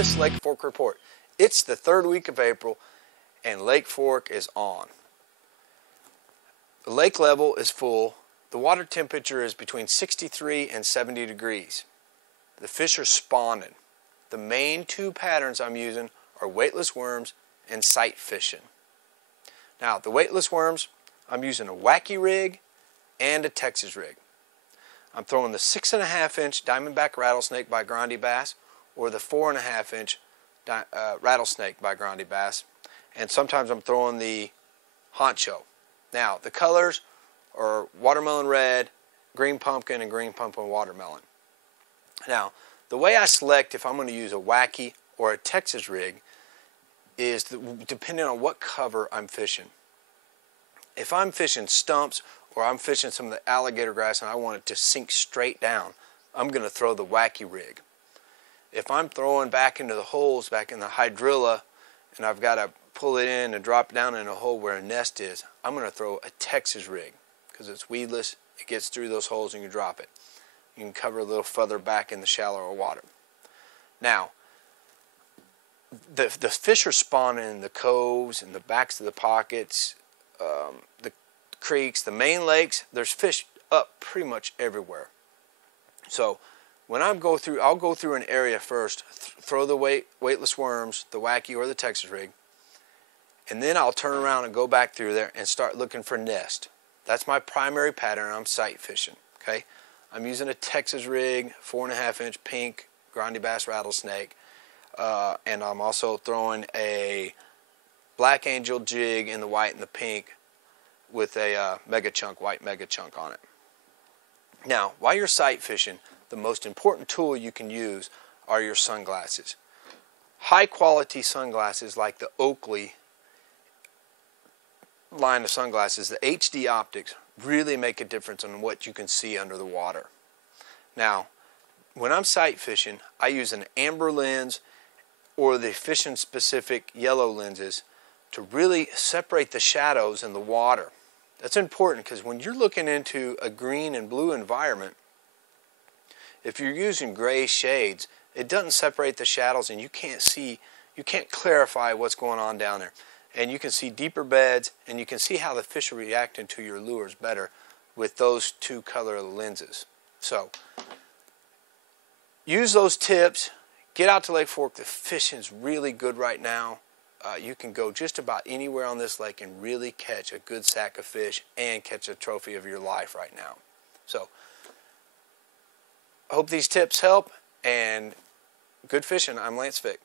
this Lake Fork report. It's the third week of April and Lake Fork is on. The lake level is full. The water temperature is between 63 and 70 degrees. The fish are spawning. The main two patterns I'm using are weightless worms and sight fishing. Now, the weightless worms, I'm using a wacky rig and a Texas rig. I'm throwing the 6.5-inch diamondback rattlesnake by Grande Bass or the 4.5-inch rattlesnake by Grande Bass, and sometimes I'm throwing the honcho. Now, the colors are watermelon red, green pumpkin, and green pumpkin watermelon. Now, the way I select if I'm going to use a wacky or a Texas rig is depending on what cover I'm fishing. If I'm fishing stumps or I'm fishing some of the alligator grass and I want it to sink straight down, I'm going to throw the wacky rig. If I'm throwing back into the holes, back in the hydrilla, and I've got to pull it in and drop down in a hole where a nest is, I'm going to throw a Texas rig because it's weedless, it gets through those holes and you drop it. You can cover a little further back in the shallower water. Now, the fish are spawning in the coves and the backs of the pockets, the creeks, the main lakes. There's fish up pretty much everywhere. So when I'll go through an area first, throw the weightless worms, the wacky or the Texas rig, and then I'll turn around and go back through there and start looking for nest. That's my primary pattern. I'm sight fishing. Okay, I'm using a Texas rig, 4.5-inch pink Grande Bass rattlesnake, and I'm also throwing a Black Angel jig in the white and the pink with a white mega chunk on it. Now, while you're sight fishing, the most important tool you can use are your sunglasses. High quality sunglasses like the Oakley line of sunglasses, the HD optics, really make a difference on what you can see under the water. Now, when I'm sight fishing, I use an amber lens or the fishing specific yellow lenses to really separate the shadows in the water. That's important because when you're looking into a green and blue environment, if you're using gray shades, it doesn't separate the shadows and you can't clarify what's going on down there. And you can see deeper beds and you can see how the fish are reacting to your lures better with those two color lenses. So, use those tips. Get out to Lake Fork. The fishing's really good right now. You can go just about anywhere on this lake and really catch a good sack of fish and catch a trophy of your life right now. So, I hope these tips help, and good fishing. I'm Lance Vick.